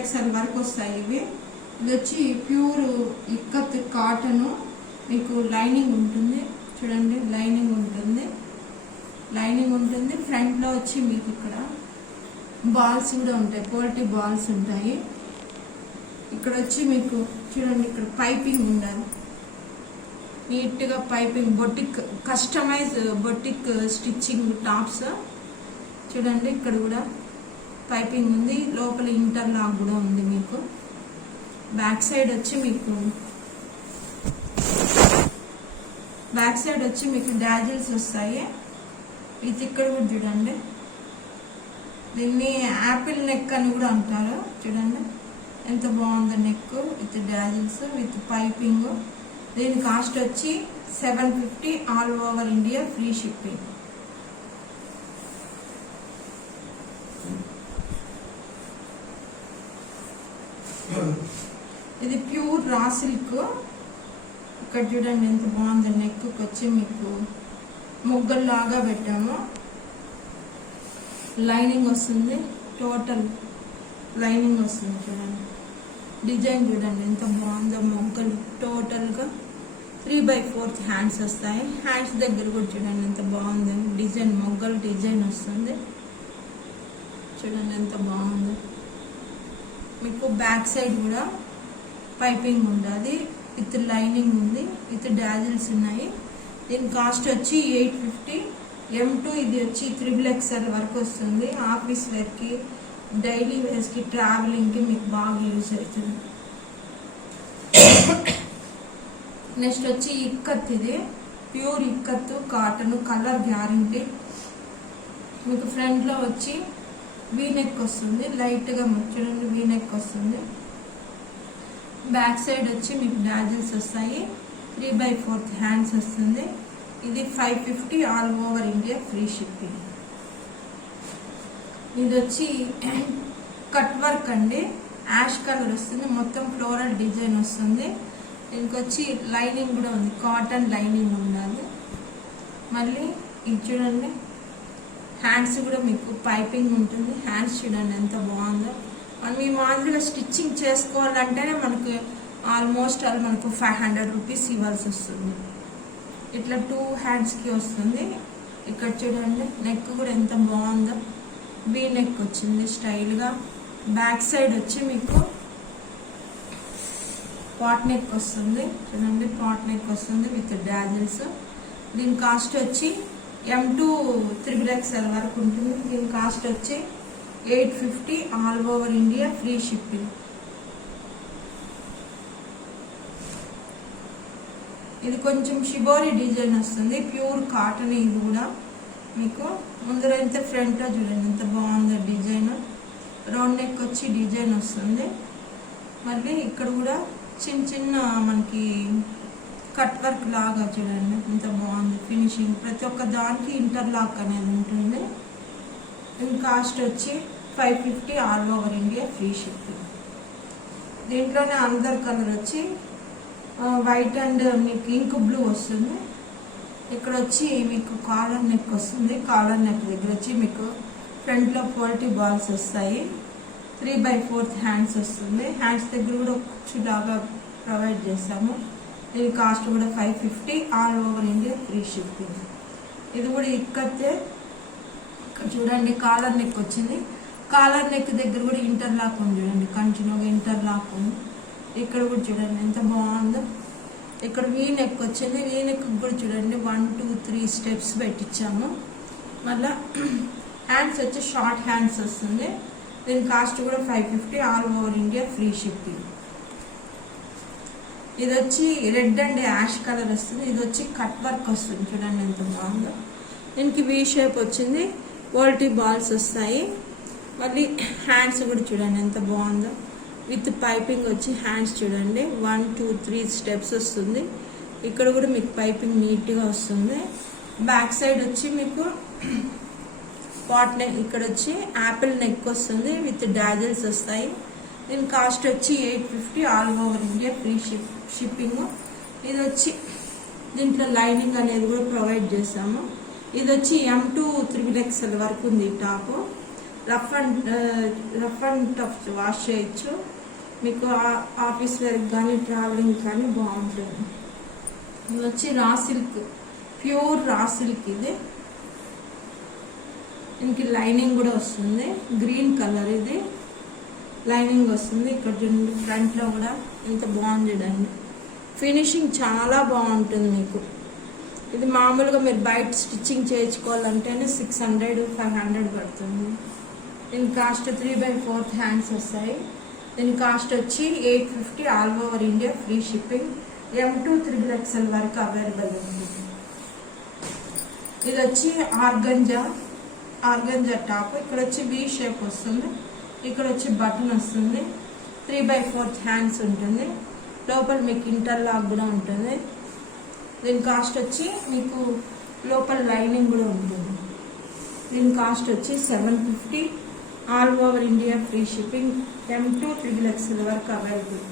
XXL వరకు వస్తాయి ఇవి. ఇది వచ్చి ప్యూర్ ఇక్కత్ కాటన్, మీకు లైనింగ్ ఉంటుంది చూడండి, లైనింగ్ ఉంటుంది. ఫ్రంట్ లో వచ్చి మీకు ఇక్కడ బాల్స్ కూడా ఉంటాయి, పోల్టీ బాల్స్ ఉంటాయి. ఇక్కడ వచ్చి మీకు చూడండి, ఇక్కడ పైపింగ్ ఉండాలి నీట్గా, piping boutique customize boutique stitching tops చూడండి. ఇక్కడ కూడా పైపింగ్ ఉంది, లోపల ఇంటర్లాక్ కూడా ఉంది. మీకు బ్యాక్ సైడ్ వచ్చి మీకు డాజిల్స్ వస్తాయి. ఇది ఇక్కడ కూడా చూడండి, దీన్ని యాపిల్ నెక్ అని కూడా అంటారు. చూడండి ఎంత బాగుందో, neck with dazzles with piping. దీని కాస్ట్ వచ్చి 750 all over India, free shipping. ఇది ప్యూర్ రా సిల్క్. ఇక్కడ చూడండి ఎంత బాగుంది, నెక్ వచ్చి మీకు మొగ్గల్లాగా పెట్టాము. లైనింగ్ వస్తుంది, టోటల్ లైనింగ్ వస్తుంది. చూడండి డిజైన్ చూడండి ఎంత బాగుందో, మొగ్గలు టోటల్గా 3/4 హ్యాండ్స్ వస్తాయి. హ్యాండ్స్ దగ్గర కూడా చూడండి ఎంత బాగుంది డిజైన్, మొగ్గలు డిజైన్ వస్తుంది. చూడండి ఎంత బాగుందో. మీకు బ్యాక్ సైడ్ కూడా పైపింగ్ ఉండాలి, విత్ లైనింగ్ ఉంది, విత్ డాజిల్స్ ఉన్నాయి. దీని కాస్ట్ వచ్చి 850. M2 ఇది వచ్చి XXL వరకు వస్తుంది. ఆఫీస్ వేర్కి, డైలీ వేర్స్కి, ట్రావెలింగ్కి మీకు బాగా యూజ్ అవుతుంది. నెక్స్ట్ వచ్చి ఇక్కత్, ఇది pure ikat cotton, colour guarantee. మీకు ఫ్రంట్లో వచ్చి వీనెక్ వస్తుంది, లైట్గా చూడండి వీనెక్ వస్తుంది. బ్యాక్ సైడ్ వచ్చి మీకు డాజిల్స్ వస్తాయి, 3/4 హ్యాండ్స్ వస్తుంది. ఇది 550 all over India, free shipping. ఇది వచ్చి కట్ వర్క్ అండి, యాష్ కలర్ వస్తుంది, మొత్తం ఫ్లోరల్ డిజైన్ వస్తుంది. దీనికి వచ్చి లైనింగ్ కూడా ఉంది, కాటన్ లైనింగ్ ఉండాలి. మళ్ళీ ఇది చూడండి, హ్యాండ్స్ కూడా మీకు పైపింగ్ ఉంటుంది. హ్యాండ్స్ చూడండి ఎంత బాగుందో. మనం ఈ మాదిరిగా స్టిచ్చింగ్ చేసుకోవాలంటేనే మనకు ఆల్మోస్ట్ మనకు 500 రూపీస్ ఇవ్వాల్సి వస్తుంది. ఇట్లా 2 హ్యాండ్స్కి వస్తుంది. ఇక్కడ చూడండి నెక్ కూడా ఎంత బాగుందో, వీ నెక్ వచ్చింది స్టైల్గా. బ్యాక్ సైడ్ వచ్చి మీకు పాట్ నెక్ వస్తుంది. చూడండి పాట్ నెక్ వస్తుంది విత్ డాజిల్స్. దీని కాస్ట్ వచ్చి M2 XXL వరకు ఉంటుంది. దీని కాస్ట్ వచ్చి 850 all over India, free shipping. ఇది కొంచెం షిబోరి డిజైన్ వస్తుంది, ప్యూర్ కాటన్. ఇది కూడా మీకు ముందర అయితే ఫ్రంట్లో చూడండి ఎంత బాగుందో డిజైన్. రౌండ్ నెక్ వచ్చి డిజైన్ వస్తుంది. మళ్ళీ ఇక్కడ కూడా చిన్న చిన్న మనకి కట్ వర్క్ లాగా చూడండి ఎంత బాగుంది ఫినిషింగ్. ప్రతి ఒక్క దానికి ఇంటర్లాక్ అనేది ఉంటుంది. దీని కాస్ట్ వచ్చి 550 all over India, free shipping. దీంట్లోనే అందర్ కలర్ వచ్చి వైట్ అండ్ మీకు ఇంక్ బ్లూ వస్తుంది. ఇక్కడ వచ్చి మీకు కాలర్ నెక్ వస్తుంది. కాలర్ నెక్ దగ్గర వచ్చి మీకు ఫ్రంట్లో పోల్టీ బాల్స్ వస్తాయి. 3/4 హ్యాండ్స్ వస్తుంది. హ్యాండ్స్ దగ్గర కూడా కుచ్చులాగా ప్రొవైడ్ చేస్తాము. దీని కాస్ట్ కూడా 550 all over India, free shipping. ఇది కూడా ఇక్కతే. ఇక్కడ చూడండి కాలర్ నెక్ వచ్చింది. కాలర్ నెక్ దగ్గర కూడా ఇంటర్లాక్ ఉంది చూడండి, కంటిన్యూగా ఇంటర్లాక్ ఉంది. ఇక్కడ కూడా చూడండి ఎంత బాగుందో. ఇక్కడ వీ నెక్ వచ్చింది. వీ నెక్ కూడా చూడండి 1 2 3 స్టెప్స్ పెట్టించాము. మళ్ళీ హ్యాండ్స్ వచ్చి షార్ట్ హ్యాండ్స్ వస్తుంది. దీని కాస్ట్ కూడా 550 all over India, free shipping. ఇది వచ్చి రెడ్ అండ్ యాష్ కలర్ వస్తుంది. ఇది వచ్చి కట్ వర్క్ వస్తుంది చూడండి ఎంత బాగుందో. దీనికి వీ షేప్ వచ్చింది, పోల్టీ బాల్స్ వస్తాయి. మళ్ళీ హ్యాండ్స్ కూడా చూడండి ఎంత బాగుందో, విత్ పైపింగ్ వచ్చి హ్యాండ్స్ చూడండి 1 2 3 స్టెప్స్ వస్తుంది. ఇక్కడ కూడా మీకు పైపింగ్ నీట్గా వస్తుంది. బ్యాక్ సైడ్ వచ్చి మీకు పాట్ నెక్, ఇక్కడ వచ్చి యాపిల్ నెక్ వస్తుంది విత్ డాజిల్స్ వస్తాయి. దీని కాస్ట్ వచ్చి 850 all over India, free shipping. ఇది వచ్చి దీంట్లో లైనింగ్ అనేది కూడా ప్రొవైడ్ చేస్తాము. ఇది వచ్చి M2 XXL వరకు ఉంది top. Rough and tough wash చేయొచ్చు. మీకు ఆఫీస్ వేర్కి కానీ ట్రావెలింగ్ కానీ బాగుంటుంది. ఇది వచ్చి raw silk, pure raw silk. ఇది దీనికి లైనింగ్ కూడా వస్తుంది, గ్రీన్ కలర్. ఇది లైనింగ్ వస్తుంది. ఇక్కడ చూడండి ఫ్రంట్లో కూడా ఎంత బాగుంది చూడండి. ఫినిషింగ్ చాలా బాగుంటుంది మీకు. ఇది మామూలుగా మీరు బయట స్టిచ్చింగ్ చేయించుకోవాలంటేనే 600-500 పడుతుంది. దీని కాస్ట్ 3/4 హ్యాండ్స్ వస్తాయి. దీని కాస్ట్ వచ్చి 850 all over India, free shipping. M2 3XL వరకు అవైలబుల్ ఉంది. ఇది వచ్చి ఆర్గంజా టాప్. ఇక్కడ వచ్చి V షేప్ వస్తుంది, ఇక్కడ వచ్చి బటన్ వస్తుంది. 3/4 హ్యాండ్స్ ఉంటుంది. లోపల మీకు ఇంటర్లాక్ కూడా ఉంటుంది. దీని కాస్ట్ వచ్చి మీకు లోపల లైనింగ్ కూడా ఉంటుంది. దీని కాస్ట్ వచ్చి 750 all over India, free shipping. M2 3XL వరకు అవైలబుల్.